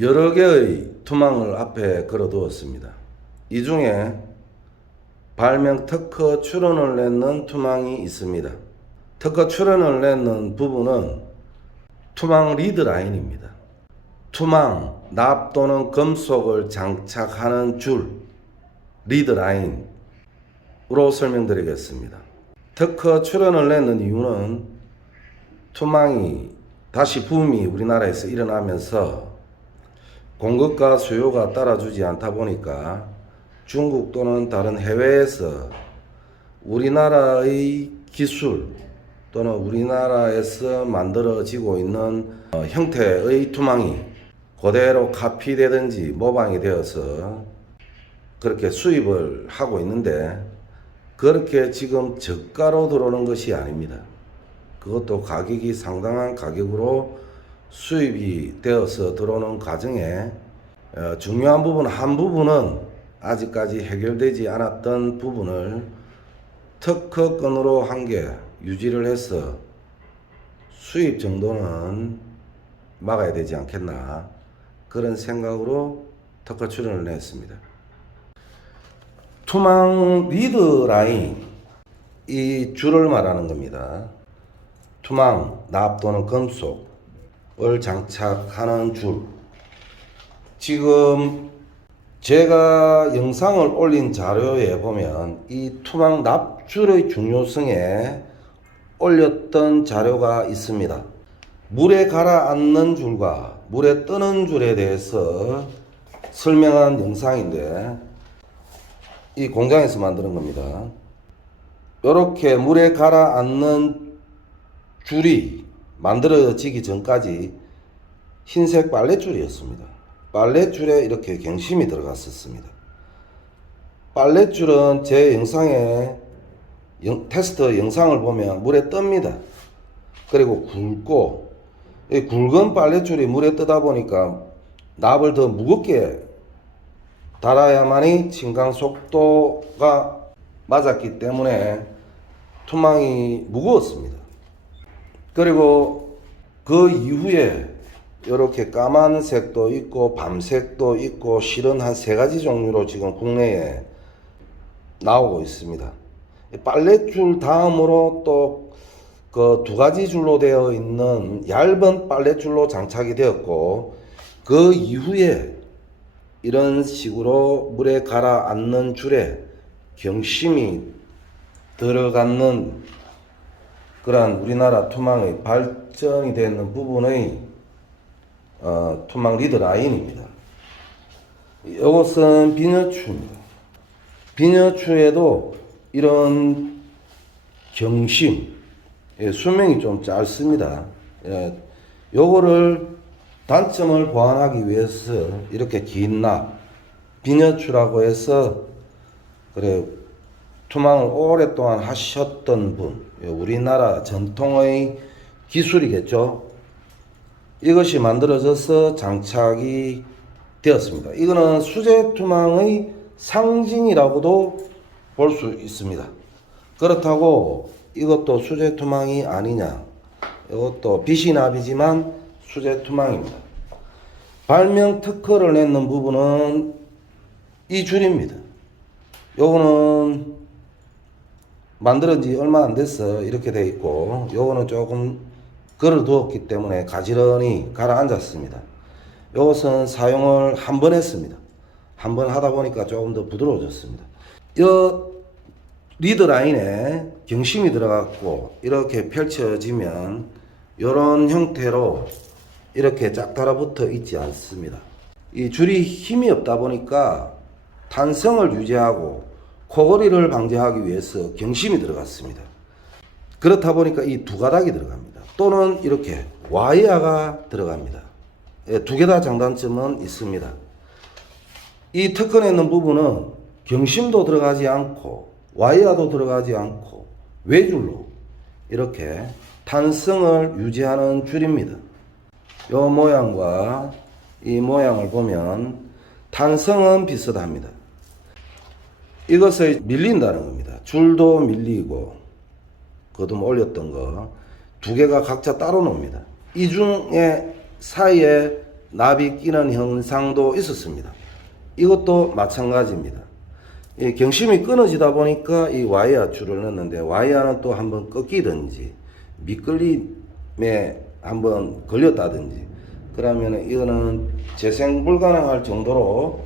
여러 개의 투망을 앞에 걸어 두었습니다. 이 중에 발명 특허 출원을 냈는 투망이 있습니다. 특허 출원을 냈는 부분은 투망 리드 라인입니다. 투망, 납 또는 금속을 장착하는 줄, 리드 라인으로 설명드리겠습니다. 특허 출원을 냈는 이유는 투망이 다시 붐이 우리나라에서 일어나면서 공급과 수요가 따라주지 않다 보니까 중국 또는 다른 해외에서 우리나라의 기술 또는 우리나라에서 만들어지고 있는 형태의 투망이 그대로 카피되든지 모방이 되어서 그렇게 수입을 하고 있는데, 그렇게 지금 저가로 들어오는 것이 아닙니다. 그것도 가격이 상당한 가격으로 수입이 되어서 들어오는 과정에 중요한 부분 한 부분은 아직까지 해결되지 않았던 부분을 특허권으로 한 개 유지를 해서 수입 정도는 막아야 되지 않겠나, 그런 생각으로 특허 출원을 냈습니다. 투망 리드 라인, 이 줄을 말하는 겁니다. 투망, 납 또는 금속을 장착하는 줄. 지금 제가 영상을 올린 자료에 보면 이 투망 납줄의 중요성에 올렸던 자료가 있습니다. 물에 가라앉는 줄과 물에 뜨는 줄에 대해서 설명한 영상인데, 이 공장에서 만드는 겁니다. 이렇게 물에 가라앉는 줄이 만들어지기 전까지 흰색 빨랫줄이었습니다. 빨랫줄에 이렇게 경심이 들어갔었습니다. 빨랫줄은 제 영상에 테스트 영상을 보면 물에 뜹니다. 그리고 굵고, 이 굵은 빨랫줄이 물에 뜨다 보니까 납을 더 무겁게 달아야만이 침강 속도가 맞았기 때문에 투망이 무거웠습니다. 그리고 그 이후에 이렇게 까만색도 있고 밤색도 있고 실은 한 3가지 종류로 지금 국내에 나오고 있습니다. 빨랫줄 다음으로 또 그 2가지 줄로 되어 있는 얇은 빨랫줄로 장착이 되었고, 그 이후에 이런 식으로 물에 가라앉는 줄에 경심이 들어가는 그러한 우리나라 투망의 발전이 되는 부분의 투망 리드 라인입니다. 이것은 비녀추입니다. 비녀추에도 이런 경심, 수명이 좀 짧습니다. 요거를 단점을 보완하기 위해서 이렇게 긴 납, 비녀추라고 해서, 그래, 투망을 오랫동안 하셨던 분, 우리나라 전통의 기술이겠죠. 이것이 만들어져서 장착이 되었습니다. 이거는 수제 투망의 상징이라고도 볼 수 있습니다. 그렇다고 이것도 수제 투망이 아니냐, 이것도 비시납이지만 수제 투망입니다. 발명 특허를 냈는 부분은 이 줄입니다. 요거는 만들어진 지 얼마 안 돼서 이렇게 돼 있고, 요거는 조금 걸어 두었기 때문에 가지런히 가라앉았습니다. 요것은 사용을 한 번 했습니다. 한 번 하다 보니까 조금 더 부드러워졌습니다. 이 리드 라인에 경심이 들어갔고 이렇게 펼쳐지면 이런 형태로 이렇게 쫙 달라붙어 있지 않습니다. 이 줄이 힘이 없다 보니까 탄성을 유지하고 코골이를 방지하기 위해서 경심이 들어갔습니다. 그렇다 보니까 이 2가닥이 들어갑니다. 또는 이렇게 와이어가 들어갑니다. 2개 다 장단점은 있습니다. 이 특허에 있는 부분은 경심도 들어가지 않고 와이어도 들어가지 않고 외줄로 이렇게 탄성을 유지하는 줄입니다. 이 모양과 이 모양을 보면 탄성은 비슷합니다. 이것을 밀린다는 겁니다. 줄도 밀리고 거듭 올렸던 거 2개가 각자 따로 놉니다. 이 중에 사이에 납이 끼는 현상도 있었습니다. 이것도 마찬가지입니다. 이 경심이 끊어지다 보니까 이 와이어 줄을 넣는데 와이어는 또 한번 꺾이든지 미끌림에 한번 걸렸다든지 그러면 이거는 재생 불가능할 정도로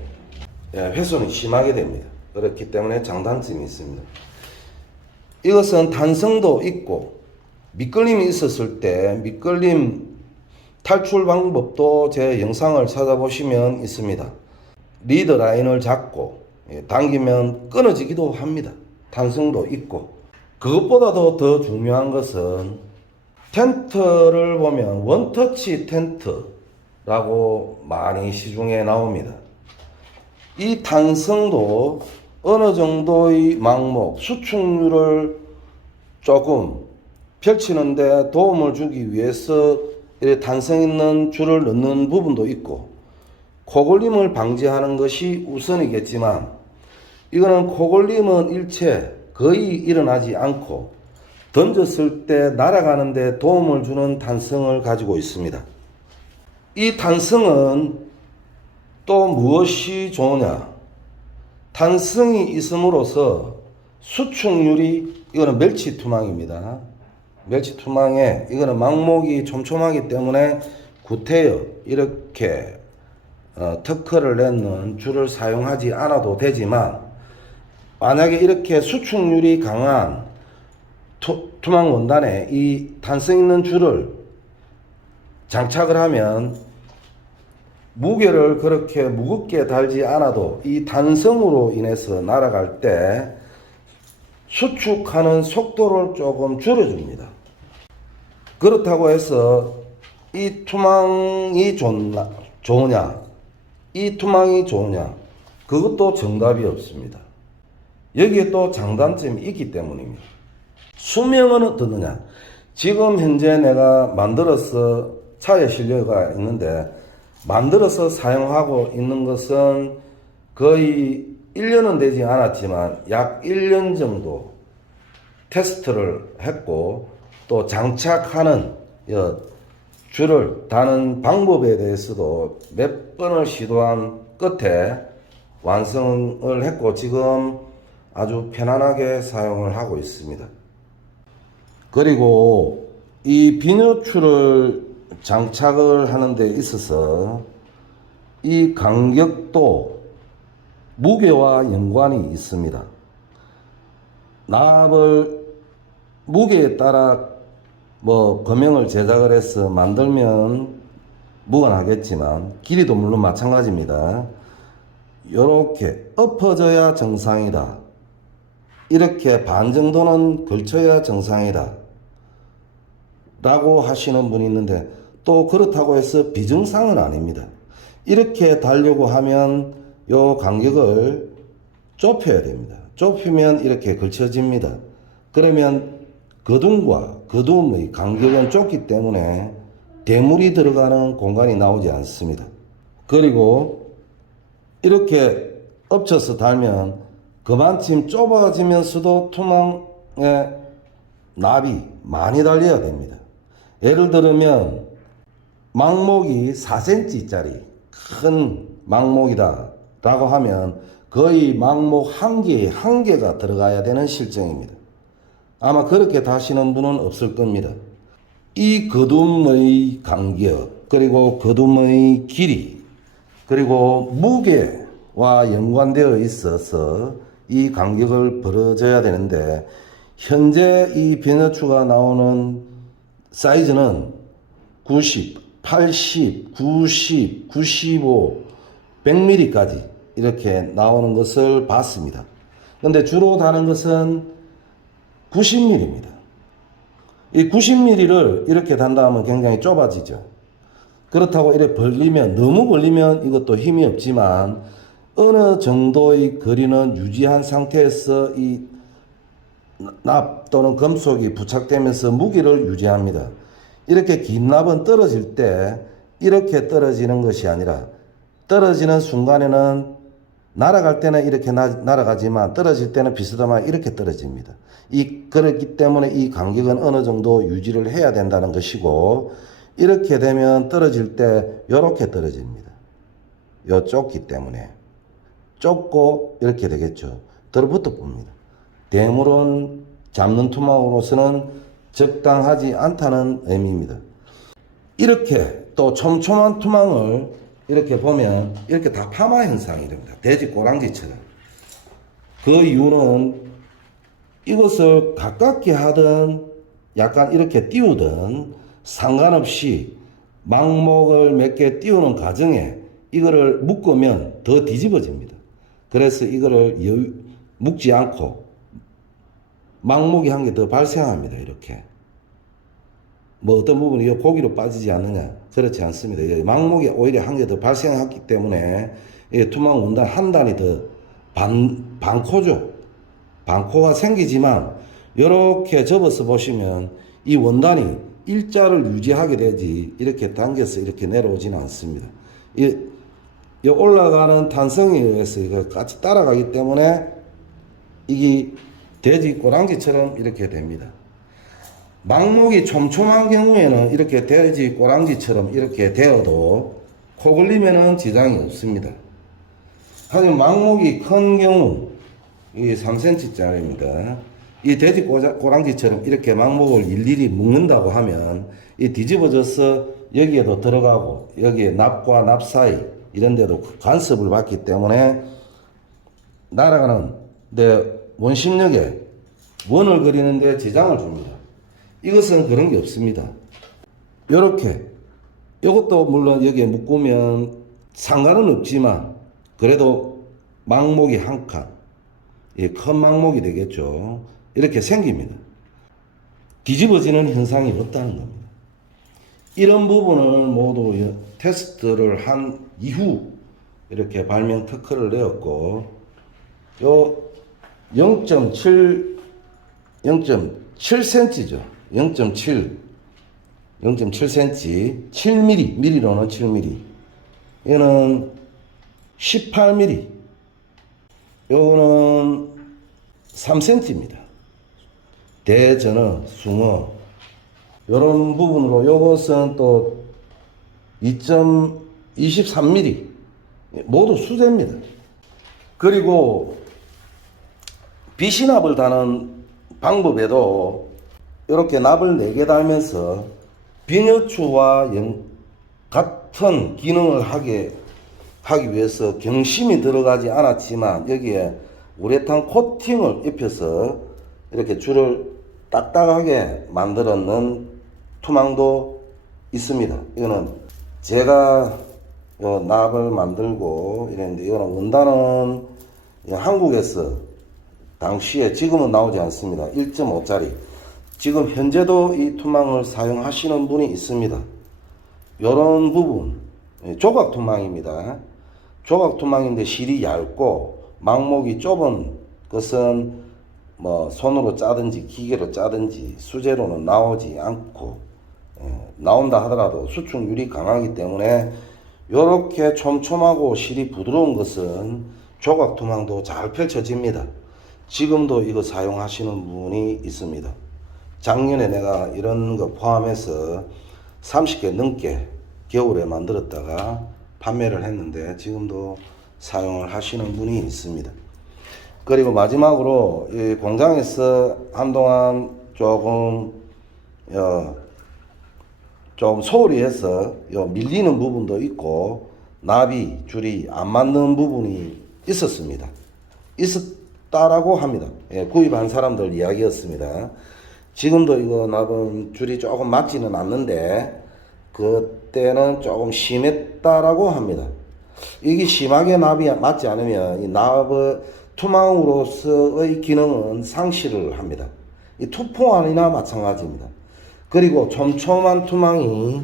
훼손이 심하게 됩니다. 그렇기 때문에 장단점이 있습니다. 이것은 탄성도 있고 미끌림이 있었을 때 미끌림 탈출 방법도 제 영상을 찾아보시면 있습니다. 리드 라인을 잡고 당기면 끊어지기도 합니다. 탄성도 있고 그것보다도 더 중요한 것은 텐트를 보면 원터치 텐트라고 많이 시중에 나옵니다. 이 탄성도 어느 정도의 망목, 수축률을 조금 펼치는데 도움을 주기 위해서 탄성 있는 줄을 넣는 부분도 있고 코걸림을 방지하는 것이 우선이겠지만 이거는 코걸림은 일체 거의 일어나지 않고 던졌을 때 날아가는데 도움을 주는 탄성을 가지고 있습니다. 이 탄성은 또 무엇이 좋으냐? 탄성이 있음으로써 수축률이 이거는 멸치투망입니다. 멸치투망에 이거는 망목이 촘촘하기 때문에 구태여 이렇게 특허를 냈는 줄을 사용하지 않아도 되지만 만약에 이렇게 수축률이 강한 투망 원단에 이 탄성 있는 줄을 장착을 하면 무게를 그렇게 무겁게 달지 않아도 이 탄성으로 인해서 날아갈 때 수축하는 속도를 조금 줄여줍니다. 그렇다고 해서 이 투망이 좋으냐? 이 투망이 좋으냐? 그것도 정답이 없습니다. 여기에 또 장단점이 있기 때문입니다. 수명은 어떻느냐? 지금 현재 내가 만들어서 차에 실려가 있는데 만들어서 사용하고 있는 것은 거의 1년은 되지 않았지만 약 1년 정도 테스트를 했고 또 장착하는 줄을 다는 방법에 대해서도 몇 번을 시도한 끝에 완성을 했고 지금 아주 편안하게 사용을 하고 있습니다. 그리고 이 비누줄을 장착을 하는 데 있어서 이 간격도 무게와 연관이 있습니다. 납을 무게에 따라 금형을 제작을 해서 만들면 무관하겠지만 길이도 물론 마찬가지입니다. 이렇게 엎어져야 정상이다. 이렇게 반 정도는 걸쳐야 정상이다. 라고 하시는 분이 있는데 또 그렇다고 해서 비정상은 아닙니다. 이렇게 달려고 하면 요 간격을 좁혀야 됩니다. 좁히면 이렇게 걸쳐집니다. 그러면 거둠과 거둠의 간격은 좁기 때문에 대물이 들어가는 공간이 나오지 않습니다. 그리고 이렇게 엎쳐서 달면 그만큼 좁아지면서도 투망의 납이 많이 달려야 됩니다. 예를 들면 망목이 4cm짜리 큰 망목이다 라고 하면 거의 망목 한 개가 들어가야 되는 실정입니다. 아마 그렇게 다시는 분은 없을 겁니다. 이 거둠의 간격 그리고 거둠의 길이 그리고 무게와 연관되어 있어서 이 간격을 벌어져야 되는데 현재 이 비너추가 나오는 사이즈는 90, 80, 90, 95, 100mm까지 이렇게 나오는 것을 봤습니다. 그런데 주로 다는 것은 90mm입니다. 이 90mm를 이렇게 단다 하면 굉장히 좁아지죠. 그렇다고 이렇게 벌리면 너무 벌리면 이것도 힘이 없지만 어느 정도의 거리는 유지한 상태에서 이 납 또는 금속이 부착되면서 무게를 유지합니다. 이렇게 긴 납은 떨어질 때 이렇게 떨어지는 것이 아니라 떨어지는 순간에는 날아갈 때는 이렇게 날아가지만 떨어질 때는 비스듬하게 이렇게 떨어집니다. 그렇기 때문에 이 간격은 어느 정도 유지를 해야 된다는 것이고 이렇게 되면 떨어질 때 이렇게 떨어집니다. 요 좁기 때문에 좁고 이렇게 되겠죠. 들어붙어 봅니다. 대물은 잡는 투망으로서는 적당하지 않다는 의미입니다. 이렇게 또 촘촘한 투망을 이렇게 보면 이렇게 다 파마 현상이 됩니다. 돼지 꼬랑지처럼. 그 이유는 이것을 가깝게 하든 약간 이렇게 띄우든 상관없이 망목을 몇 개 띄우는 과정에 이거를 묶으면 더 뒤집어집니다. 그래서 이거를 묶지 않고 망목이 한 개 더 발생합니다. 이렇게. 뭐 어떤 부분이 고기로 빠지지 않느냐? 그렇지 않습니다. 망목이 오히려 한 개 더 발생했기 때문에 투망 원단 한 단이 더 반코죠. 반코가 생기지만 이렇게 접어서 보시면 이 원단이 일자를 유지하게 되지 이렇게 당겨서 이렇게 내려오지는 않습니다. 이 올라가는 탄성에 의해서 이거 같이 따라가기 때문에 이게 돼지 꼬랑지처럼 이렇게 됩니다. 망목이 촘촘한 경우에는 이렇게 돼지 꼬랑지처럼 이렇게 되어도 코 걸리면은 지장이 없습니다. 하지만 망목이 큰 경우, 이게 3cm 짜리입니다. 이 돼지 꼬랑지처럼 이렇게 망목을 일일이 묶는다고 하면 이 뒤집어져서 여기에도 들어가고 여기에 납과 납 사이 이런 데도 간섭을 받기 때문에 날아가는 내 원심력에 원을 그리는데 지장을 줍니다. 이것은 그런 게 없습니다. 요렇게 이것도 물론 여기에 묶으면 상관은 없지만 그래도 망목이 한 칸, 큰 망목이 되겠죠. 이렇게 생깁니다. 뒤집어지는 현상이 없다는 겁니다. 이런 부분을 모두 테스트를 한 이후 이렇게 발명 특허를 내었고, 요 0.7cm죠. 0.7cm, 7mm, 미리로는 7mm. 얘는 18mm. 요거는 3cm입니다. 대전어, 숭어. 요런 부분으로 요것은 또 2.23mm. 모두 수제입니다. 그리고 비시납을 다는 방법에도 이렇게 납을 4개 달면서 비녀추와 같은 기능을 하기 위해서 경심이 들어가지 않았지만 여기에 우레탄 코팅을 입혀서 이렇게 줄을 딱딱하게 만들었는 투망도 있습니다. 이거는 제가 요 납을 만들고 이랬는데, 이거는 원단은 한국에서 당시에, 지금은 나오지 않습니다. 1.5짜리. 지금 현재도 이 투망을 사용하시는 분이 있습니다. 요런 부분, 조각 투망입니다. 조각 투망인데 실이 얇고 망목이 좁은 것은 뭐 손으로 짜든지 기계로 짜든지 수제로는 나오지 않고, 나온다 하더라도 수축률이 강하기 때문에 요렇게 촘촘하고 실이 부드러운 것은 조각 투망도 잘 펼쳐집니다. 지금도 이거 사용하시는 분이 있습니다. 작년에 내가 이런 거 포함해서 30개 넘게 겨울에 만들었다가 판매를 했는데 지금도 사용을 하시는 분이 있습니다. 그리고 마지막으로 이 공장에서 한동안 조금 소홀히 해서 밀리는 부분도 있고 납이 줄이 안 맞는 부분이 있었습니다. 있었다라고 합니다. 구입한 사람들 이야기였습니다. 지금도 이거 납은 줄이 조금 맞지는 않는데 그때는 조금 심했다라고 합니다. 이게 심하게 납이 맞지 않으면 이 납의 투망으로서의 기능은 상실을 합니다. 이 투포환이나 마찬가지입니다. 그리고 촘촘한 투망이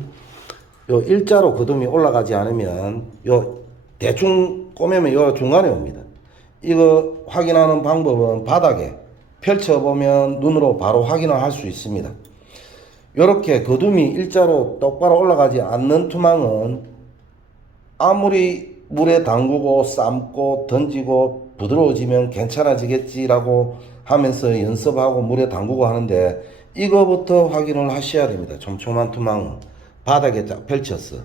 요 일자로 거둠이 올라가지 않으면 요 대충 꼬매면 요 중간에 옵니다. 이거 확인하는 방법은 바닥에 펼쳐보면 눈으로 바로 확인을 할 수 있습니다. 이렇게 거둠이 일자로 똑바로 올라가지 않는 투망은 아무리 물에 담그고 삶고 던지고 부드러워지면 괜찮아지겠지라고 하면서 연습하고 물에 담그고 하는데 이거부터 확인을 하셔야 됩니다. 촘촘한 투망은 바닥에 쫙 펼쳤어.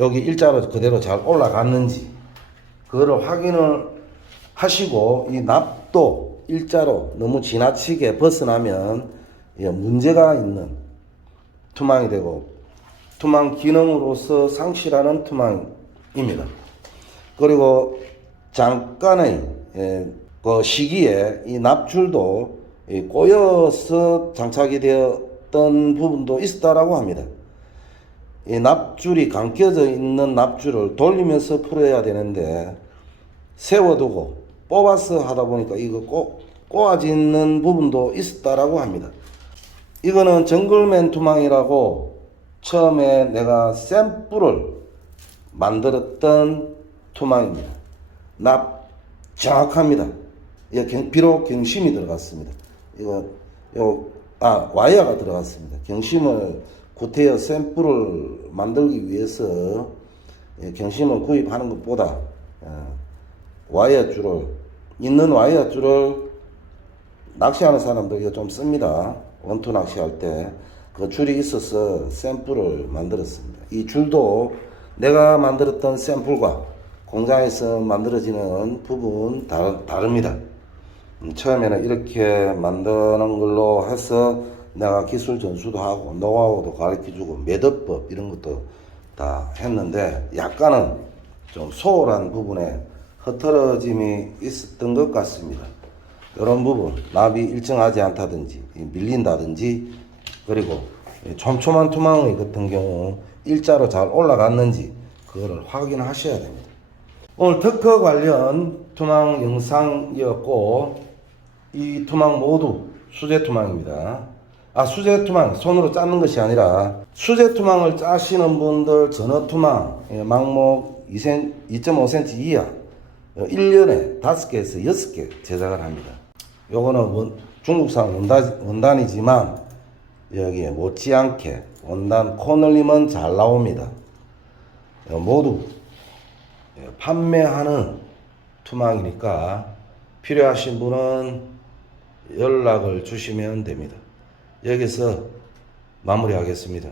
여기 일자로 그대로 잘 올라갔는지 그거를 확인을 하시고, 이 납도 일자로 너무 지나치게 벗어나면 문제가 있는 투망이 되고 투망 기능으로서 상실하는 투망입니다. 그리고 잠깐의 그 시기에 이 납줄도 꼬여서 장착이 되었던 부분도 있었다라고 합니다. 이 납줄이 감겨져 있는 납줄을 돌리면서 풀어야 되는데 세워두고 뽑아서 하다 보니까 이거 꼬아지는 부분도 있었다라고 합니다. 이거는 정글맨 투망이라고 처음에 내가 샘플을 만들었던 투망입니다. 납 정확합니다. 비록 경심이 들어갔습니다. 와이어가 들어갔습니다. 경심을 구태여 샘플을 만들기 위해서 경심을 구입하는 것보다 와이어 줄을, 있는 와이어 줄을 낚시하는 사람들 이거 좀 씁니다. 원투 낚시할 때 그 줄이 있어서 샘플을 만들었습니다. 이 줄도 내가 만들었던 샘플과 공장에서 만들어지는 부분 다릅니다. 처음에는 이렇게 만드는 걸로 해서 내가 기술 전수도 하고 노하우도 가르쳐주고 매듭법 이런 것도 다 했는데 약간은 좀 소홀한 부분에 흐트러짐이 있었던 것 같습니다. 이런 부분, 납이 일정하지 않다든지 밀린다든지, 그리고 촘촘한 투망의 같은 경우 일자로 잘 올라갔는지 그거를 확인하셔야 됩니다. 오늘 특허 관련 투망 영상이었고, 이 투망 모두 수제 투망입니다. 수제 투망 손으로 짜는 것이 아니라 수제 투망을 짜시는 분들 전어 투망 망목 2.5cm 이하 1년에 5개에서 6개 제작을 합니다. 요거는 중국산 원단이지만 여기에 못지않게 원단 코널리면 잘 나옵니다. 모두 판매하는 투망이니까 필요하신 분은 연락을 주시면 됩니다. 여기서 마무리하겠습니다.